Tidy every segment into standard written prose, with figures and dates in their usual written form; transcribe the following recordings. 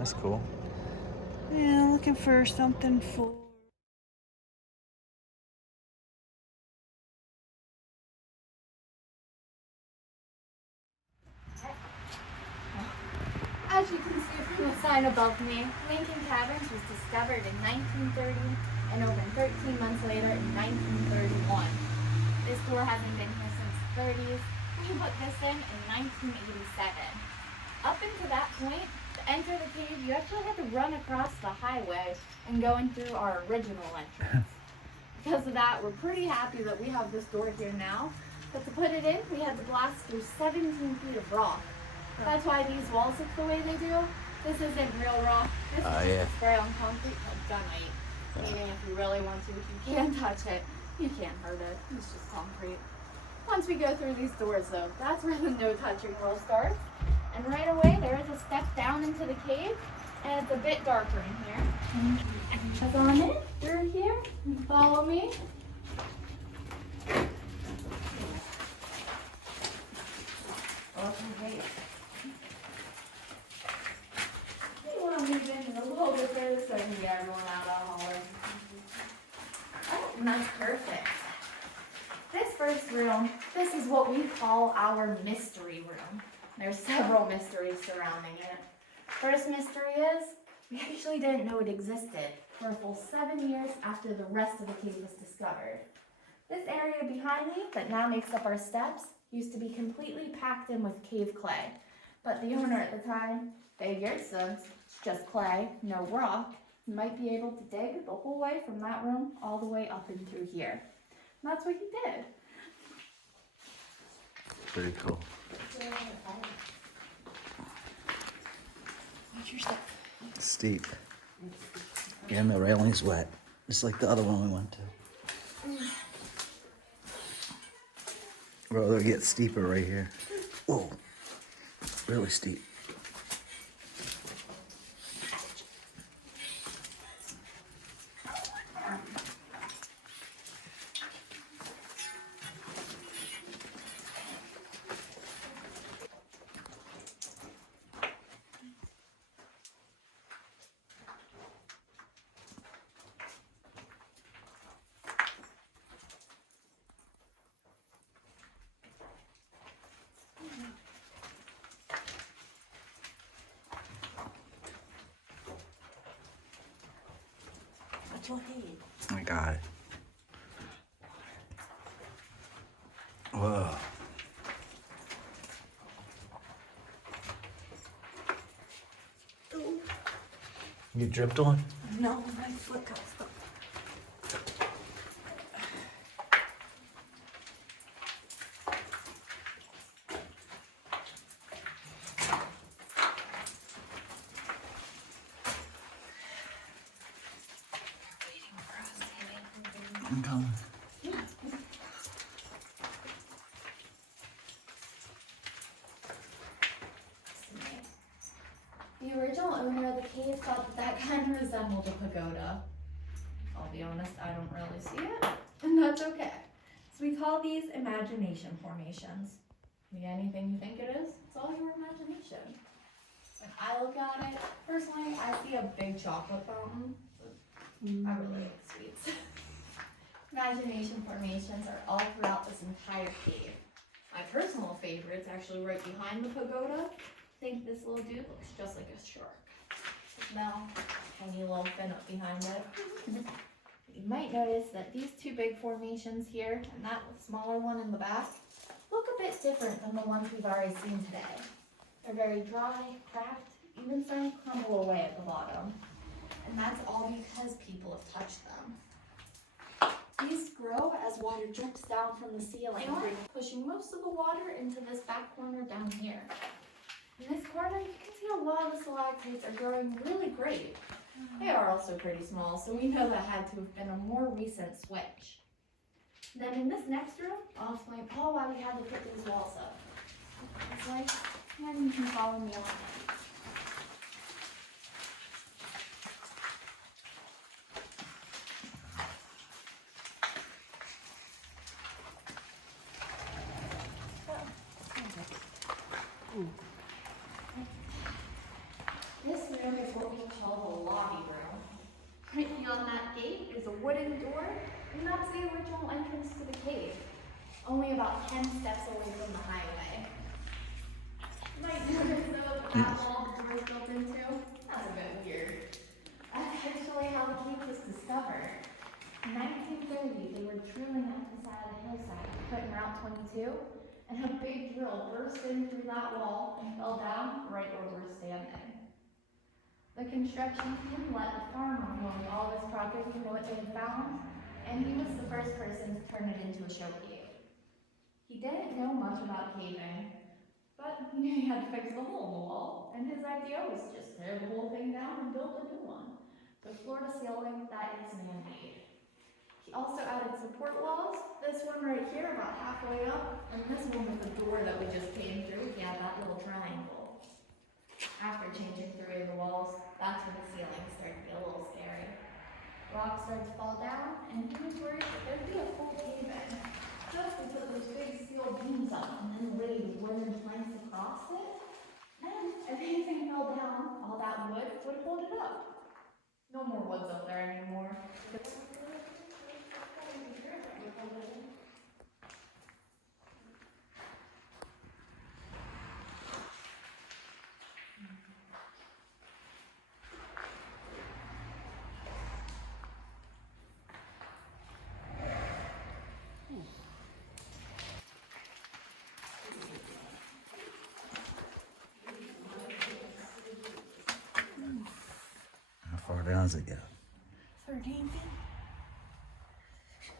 That's cool. Yeah, looking for something for... As you can see from the sign above me, Lincoln Caverns was discovered in 1930 and opened 13 months later in 1931. This door hasn't been here since the 30s. We put this in 1987. Up until that point, to enter the cave, you actually had to run across the highway and go in through our original entrance. Because of that, we're pretty happy that we have this door here now. But to put it in, we had to blast through 17 feet of rock. That's why these walls look the way they do. This isn't real rock. This is just a spray on concrete called gunite. Meaning if you really want to, if you can touch it, you can't hurt it. It's just concrete. Once we go through these doors though, that's where the no touching rule starts. And right away there is a step down into the cave, and it's a bit darker in here. As on in, through here, follow me. Okay. You want to move in a little bit there so I can get everyone out of the hallway. Oh, and that's perfect. This first room, this is what we call our mystery room. There's several mysteries surrounding it. First mystery is, we actually didn't know it existed for a full 7 years after the rest of the cave was discovered. This area behind me that now makes up our steps used to be completely packed in with cave clay. But the owner at the time figured since it's just clay, no rock, he might be able to dig the whole way from that room all the way up and through here. And that's what he did. Pretty cool. What's your step? Steep. And the railing's wet, just like the other one we went to. Bro, it gets steeper right here. Whoa, really steep. I got it. Whoa. You dripped on? No, my foot got stuck. I'm coming. The original owner of the cave thought that kind of resembled a pagoda. I'll be honest, I don't really see it, and that's okay. So we call these imagination formations. Be anything you think it is, it's all your imagination. When I look at it, personally, I see a big chocolate fountain. I really like sweets. Imagination formations are all throughout this entire cave. My personal favorite's actually right behind the pagoda. I think this little dude looks just like a shark. Now, tiny little fin up behind it. You might notice that these two big formations here and that smaller one in the back look a bit different than the ones we've already seen today. They're very dry, cracked, even some crumble away at the bottom. And that's all because people have touched them. These grow as water drips down from the ceiling, pushing most of the water into this back corner down here. In this corner, you can see a lot of the stalactites are growing really great. They are also pretty small, so we know that had to have been a more recent switch. Then in this next room, I'll explain Paul why we had to put these walls up. It's like, and you can follow me along. This room is the original entrance to the cave, only about 10 steps away from the highway. You might notice though that wall the door is built into. That's a bit weird. That's actually how the cave was discovered. In 1930, they were drilling up the side of the hillside to put in Route 22, and a big drill burst in through that wall and fell down right where we're standing. The construction team let the farmer who owned all this property know what they had found, and he was the first person to turn it into a show cave. He didn't know much about caving, but he knew he had to fix the hole in the wall, and his idea was just tear the whole thing down and build a new one. The floor to ceiling, that is man-made. He also added support walls, this one right here about halfway up, and this one with the door that we just came through, yeah, that little triangle. After changing 3 of the walls, that's when the ceiling started to get a little scary. Rocks started to fall down, and he was worried that there'd be a full cave in. Just to put those big steel beams up and then laid wooden planks across it, and if anything fell down, all that wood would hold it up. No more woods up there anymore. How far down does it go? 13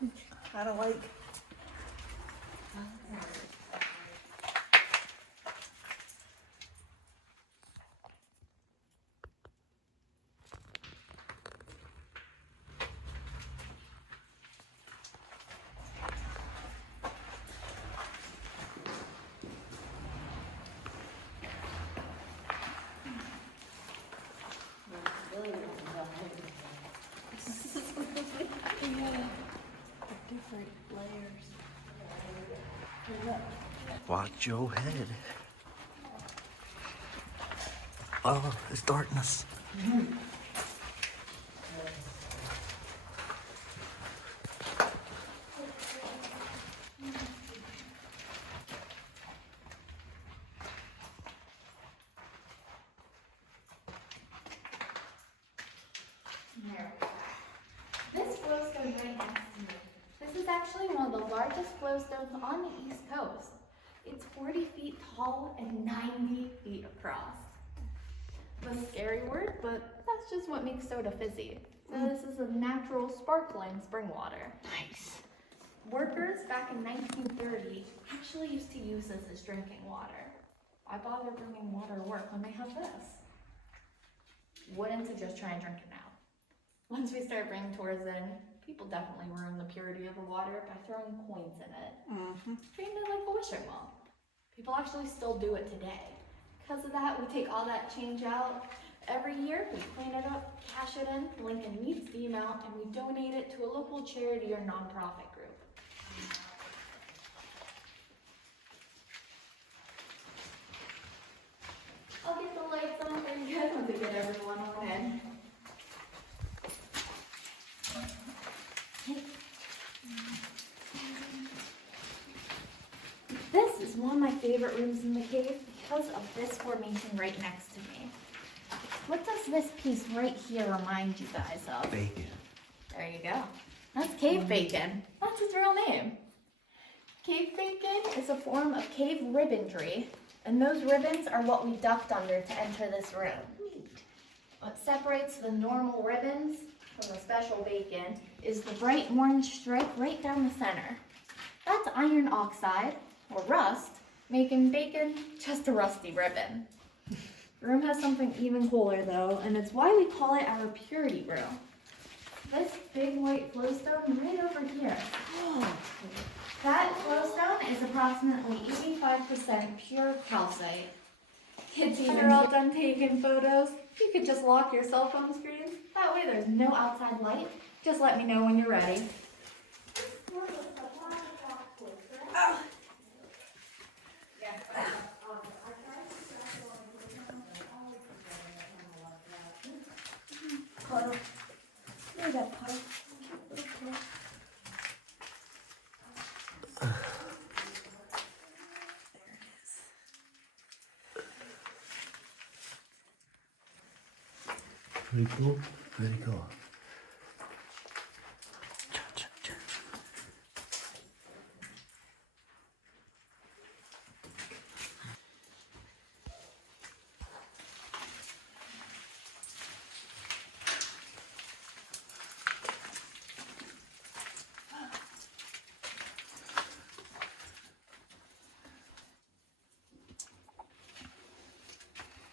feet. Kind of like. Different layers. Watch your head. Oh, it's darkness. This flowstone right next to me. This is actually one of the largest flowstones on the East Coast. It's 40 feet tall and 90 feet across. The scary word, but that's just what makes soda fizzy. So this is a natural sparkling spring water. Nice. Workers back in 1930 actually used to use this as drinking water. Why bother bringing water to work when they have this? Wouldn't suggest try and drink it now. Once we started bringing tours in, people definitely ruined the purity of the water by throwing coins in it. Treating it like a wishing well. People actually still do it today. Because of that, we take all that change out. Every year, we clean it up, cash it in, Lincoln meets the amount, and we donate it to a local charity or nonprofit group. I'll get the lights on for you guys once I get everyone on in. This is one of my favorite rooms in the cave because of this formation right next to me. What does this piece right here remind you guys of? Bacon. There you go. That's cave bacon. That's its real name. Cave bacon is a form of cave ribbonry, and those ribbons are what we ducked under to enter this room. What separates the normal ribbons from the special bacon is the bright orange stripe right down the center. That's iron oxide, or rust, making bacon just a rusty ribbon. The room has something even cooler though, and it's why we call it our purity room. This big white flowstone right over here. That flowstone is approximately 85% pure calcite. Kids, when you're all done taking photos, you could just lock your cell phone screens. That way there's no outside light. Just let me know when you're ready. Puddle. There's that puddle. Pretty cool. Pretty cool.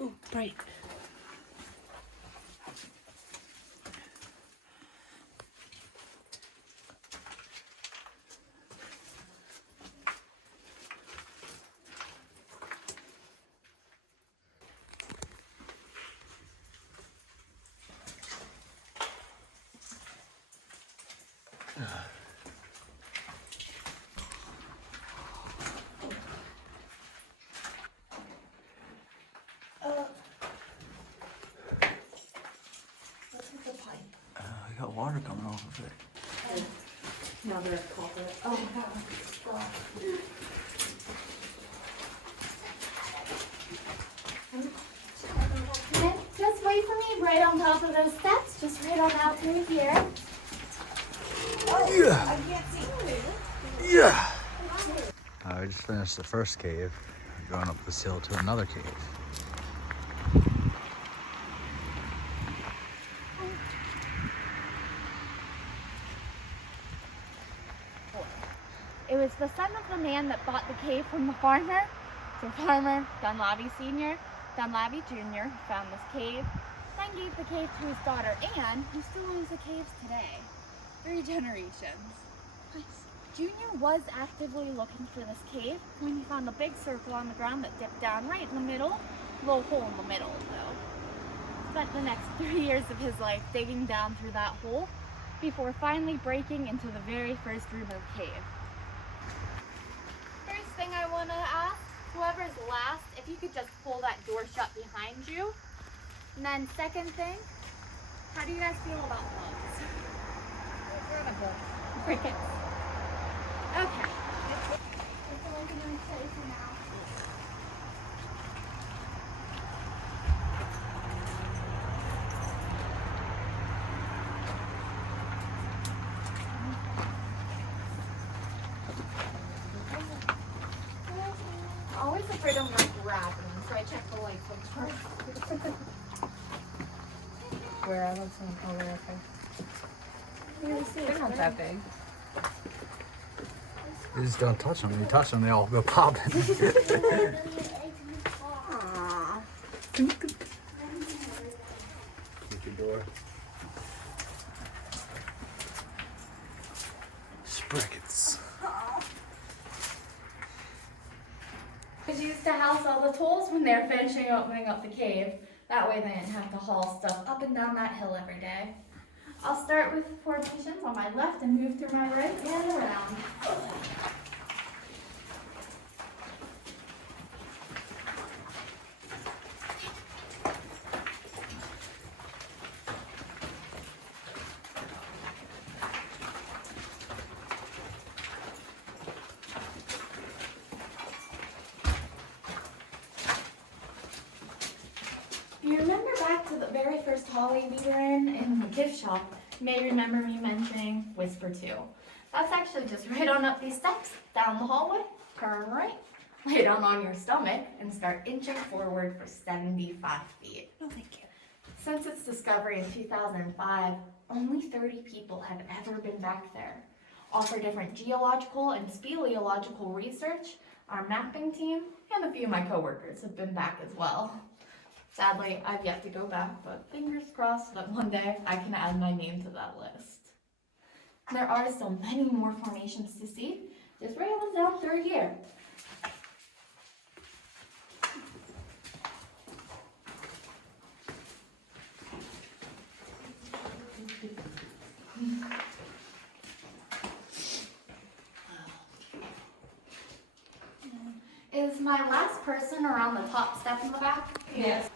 Ooh, bright. Let's hit the pipe. I got water coming off of it. Now they're culprit. Oh my god. Okay, just wait for me right on top of those steps. Just right on out through here. Yeah. I can't see. Yeah. I just finished the first cave. I'm going up this hill to another cave. It was the son of the man that bought the cave from the farmer. So farmer Dunlavy Sr., Dunlavy Jr. found this cave, then gave the cave to his daughter Anne, who still owns the caves today. 3 generations. Junior was actively looking for this cave when he found a big circle on the ground that dipped down right in the middle. Little hole in the middle though. Spent the next 3 years of his life digging down through that hole before finally breaking into the very first removed cave. First thing I want to ask, whoever's last, if you could just pull that door shut behind you. And then second thing, how do you guys feel about bugs? Crickets. Okay. Always afraid I'm gonna grab them, so I check the lights first. Where I love some color, okay. They're not that big. You just don't touch them. You touch them, they all go popping. Door. Sprickets. It was used to house all the tools when they're finishing opening up the cave. That way they didn't have to haul stuff up and down that hill every day. I'll start with formations on my left and move through my right and around. You remember back to the very first hallway we were in the gift shop, you may remember me mentioning Whisper 2. That's actually just right on up these steps, down the hallway, turn right, lay down on your stomach, and start inching forward for 75 feet. No, thank you. Since its discovery in 2005, only 30 people have ever been back there. All for different geological and speleological research, our mapping team, and a few of my coworkers have been back as well. Sadly, I've yet to go back, but fingers crossed that one day I can add my name to that list. There are still many more formations to see. Just railing down through here. Is my last person around the top step in the back? Yes.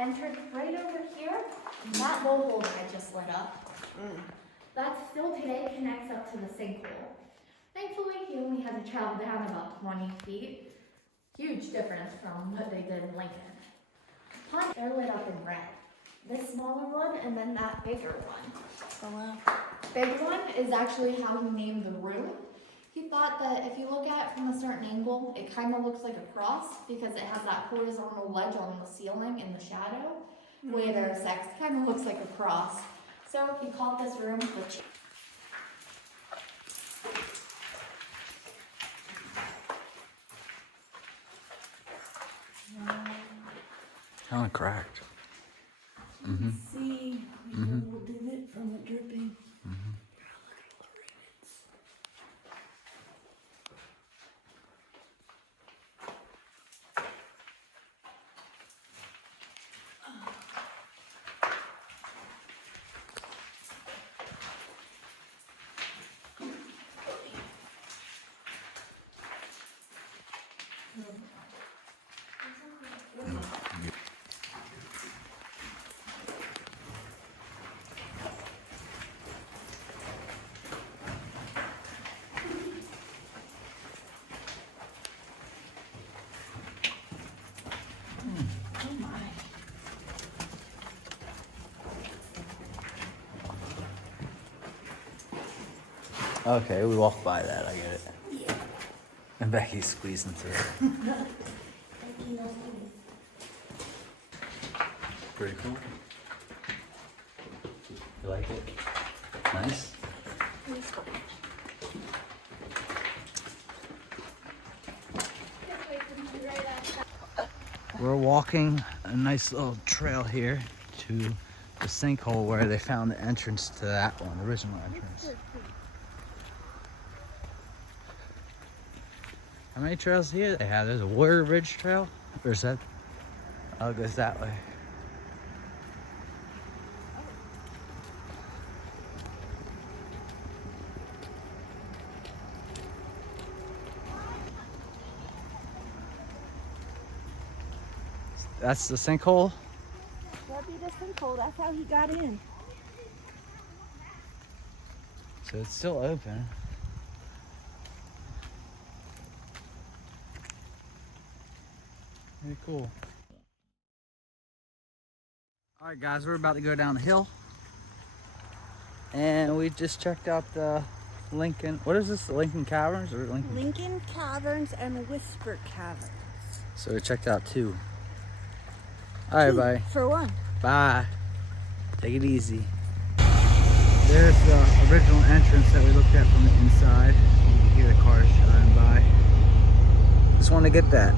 entrance right over here, and that low hole that I just lit up, that still today connects up to the sinkhole. Thankfully, he only had to travel down about 20 feet. Huge difference from what they did in Lincoln. Ponds, they're lit up in red. This smaller one and then that bigger one. Oh wow. Big one is actually how he named the room. He thought that if you look at it from a certain angle, it kind of looks like a cross because it has that horizontal ledge on the ceiling in the shadow. The way they're set, kind of looks like a cross. So he called this room the Kind of cracked. See the little divot from it dripping. Oh my. Okay, we walked by that, I get it. Yeah. And Becky's squeezing through. Pretty cool. You like it? Nice? We're walking a nice little trail here to the sinkhole where they found the entrance to that one, the original entrance. How many trails here they have? There's a Warrior Ridge Trail, or is that? Oh, it goes that way. That's the sinkhole? That'd be the sinkhole. That's how he got in. So it's still open. Very cool. All right, guys, we're about to go down the hill. And we just checked out the Lincoln, what is this, the Lincoln Caverns or Lincoln? Lincoln Caverns and the Whisper Caverns. So we checked out two. All right, bye. For one. Bye. Take it easy. There's the original entrance that we looked at from the inside. You can hear the cars driving by. Just want to get that.